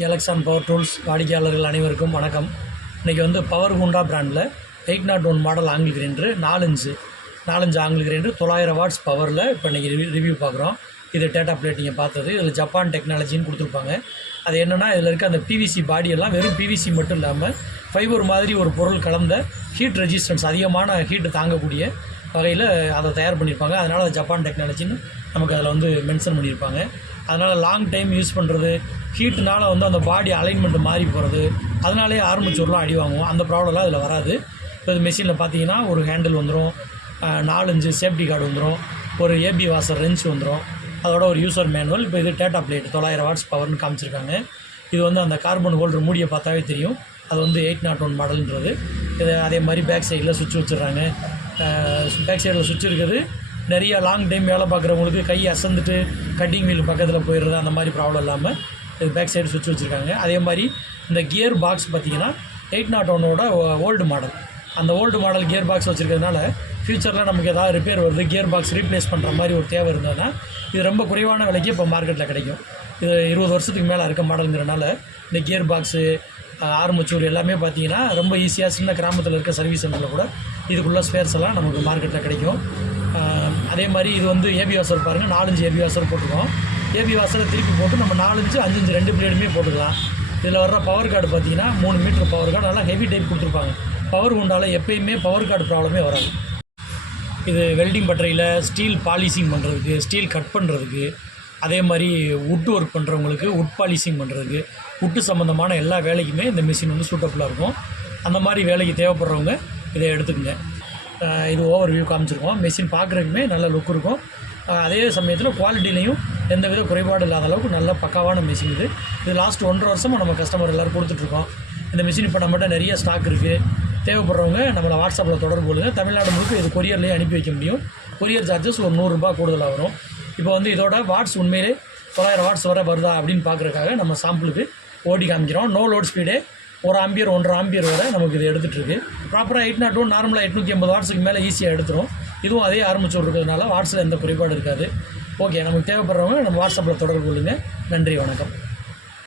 கேலக்ஸான் power tools வாடிக்கையாளர்கள் அனைவருக்கும் வணக்கம். இன்றைக்கி வந்து பவர் ஹூண்டா பிராண்டில் eight naught one model angle grinder நாலஞ்சு நாலஞ்சு ஆங்கிள் கிரைண்டர் தொள்ளாயிரம் வாட்ஸ் பவரில் இப்போ இன்றைக்கி ரிவ்யூ ரிவ்யூ பார்க்குறோம் இது டேட்டா பிளேட் நீங்கள் பார்த்தது. இதில் ஜப்பான் டெக்னாலஜின்னு கொடுத்துருப்பாங்க. அது என்னென்னா இதில் இருக்க அந்த பிவிசி பாடியெல்லாம் வெறும் பிவிசி மட்டும் இல்லாமல் ஃபைபர் மாதிரி ஒரு பொருள் கலந்த ஹீட் ரெசிஸ்டன்ஸ் அதிகமான ஹீட்டு தாங்கக்கூடிய வகையில் அதை தயார் பண்ணியிருப்பாங்க அதனால் அது ஜப்பான் டெக்னாலஜின்னு நமக்கு அதில் வந்து மென்ஷன் பண்ணியிருப்பாங்க அதனால் லாங் டைம் யூஸ் பண்ணுறது ஹீட்டுனால வந்து அந்த பாடி அலைன்மெண்ட் மாறி போகிறது அதனாலே ஆரம்பிச்சூர்லாம் அடி வாங்குவோம். அந்த ப்ராப்ளம்லாம் இதில் வராது. இப்போ இது மிஷினில் பார்த்தீங்கன்னா ஒரு ஹேண்டில் வந்துடும் நாலஞ்சு சேஃப்டி கார்டு வந்துடும் ஒரு ஏபி வாசர் ரெஞ்ச் வந்துடும் அதோட ஒரு யூசர் மேனுவல் இப்போ இது டேட்டா பிளேட் தொள்ளாயிரம் வாட்ஸ் பவர்னு காமிச்சிருக்காங்க. இது வந்து அந்த கார்பன் ஹோல்டர் மூடியை பார்த்தாவே தெரியும். அது வந்து எயிட் நாட் ஒன் மாடல்ன்றது இது அதே மாதிரி பேக் சைடில் சுவிட்ச் வச்சுடுறாங்க. பேக் சைடில் சுவிட்ச் இருக்குது. நிறைய லாங் டைம் வேலை பார்க்குறவங்களுக்கு கை அசந்துட்டு கட்டிங் வீல் பக்கத்தில் போயிடுறது அந்த மாதிரி ப்ராப்ளம் இல்லாமல் இது பேக் சைடு சுவிட்ச் வச்சுருக்காங்க. அதே மாதிரி இந்த கியர் பாக்ஸ் பார்த்தீங்கன்னா எயிட் நாட் ஒன்னோட ஓல்டு மாடல் அந்த ஓல்டு மாடல் கியர் பாக்ஸ் வச்சுருக்கிறதுனால ஃப்யூச்சரில் நமக்கு ஏதாவது ரிப்பேர் வருது கியர் பாக்ஸ் ரீப்ளேஸ் பண்ணுற மாதிரி ஒரு தேவை இருந்ததுன்னா இது ரொம்ப குறைவான விலைக்கு இப்போ மார்க்கெட்டில் கிடைக்கும். இது இருபது வருஷத்துக்கு மேலே இருக்க மாடலுங்கிறனால இந்த கியர் பாக்ஸு ஆரம்பிச்சூர் எல்லாமே பார்த்தீங்கன்னா ரொம்ப ஈஸியாக சின்ன கிராமத்தில் இருக்க சர்வீஸ் சென்டரில் கூட இதுக்குள்ள ஸ்பேர்ஸ் எல்லாம் நமக்கு மார்க்கெட்டில் கிடைக்கும். அதே மாதிரி இது வந்து ஏபி வாசர் பாருங்கள் நாலஞ்சு ஏபி வாசர் போட்டுருக்கோம். ஏபி வாசலை திருப்பி போட்டு நம்ம நாலஞ்சு இன்ச்சு ரெண்டு பிளேடுமே போட்டுக்கலாம். இதில் வர்ற பவர் கார்டு பார்த்தீங்கன்னா மூணு மீட்டர் பவர் கார்டு நல்லா ஹெவி டைப் கொடுத்துருப்பாங்க. பவர் உண்டால் எப்பயுமே பவர் கார்டு ப்ராப்ளமே வராது. இது வெல்டிங் பட்டறையில் ஸ்டீல் பாலிசிங் பண்ணுறதுக்கு ஸ்டீல் கட் பண்ணுறதுக்கு அதே மாதிரி உட் ஒர்க் பண்ணுறவங்களுக்கு உட் பாலிசிங் பண்ணுறதுக்கு உட்டு சம்மந்தமான எல்லா வேலைக்குமே இந்த மிஷின் வந்து சூட்டபுளாக இருக்கும். அந்த மாதிரி வேலைக்கு தேவைப்படுறவங்க இதை எடுத்துக்கங்க. இது ஓவர் வியூ காமிச்சிருக்கோம். மிஷின் பார்க்குறதுக்குமே நல்ல லுக் இருக்கும். அதே சமயத்தில் குவாலிட்டிலையும் எந்த வித குறைபாடு இல்லாத அளவுக்கு நல்ல பக்காவான மிஷின் இது. இது லாஸ்ட் ஒன்றரை வருஷமாக நம்ம கஸ்டமர் எல்லோரும் கொடுத்துட்ருக்கோம். இந்த மிஷின் இப்போ நம்மகிட்ட நிறைய ஸ்டாக் இருக்குது தேவைப்படுறவங்க நம்மளை வாட்ஸ்அப்பில் தொடர்பு கொள்ளுங்கள் தமிழ்நாடு முழுக்க இது கொரியர்லேயே அனுப்பி வைக்க முடியும். கொரியர் சார்ஜஸ் ஒரு நூறுரூபா கூடுதலாக வரும். இப்போ வந்து இதோட வாட்ஸ் உண்மையிலே தொள்ளாயிரம் வாட்ஸ் வர வருதா அப்படின்னு பார்க்குறக்காக நம்ம சாம்பிளுக்கு ஓடி காமிக்கிறோம். நோ லோட் ஸ்பீடே ஒரு ஆம்பியர் ஒன்றரை ஆம்பியர் வரை நமக்கு இது எடுத்துகிட்ருக்கு ப்ராப்பராக எயிட் நாட் ஒன் நார்மலாக எட்நூற்றி ஐம்பது வாட்ஸுக்கு மேலே ஈஸியாக எடுத்துரும். இதுவும் அதே ஆரம்பிச்சு இருக்கிறதுனால வாட்ஸில் எந்த குறைபாடு இருக்காது. ஓகே நமக்கு தேவைப்படுறவங்க நம்ம வாட்ஸ்அப்பில் தொடர்பு கொள்ளுங்கள் நன்றி வணக்கம்.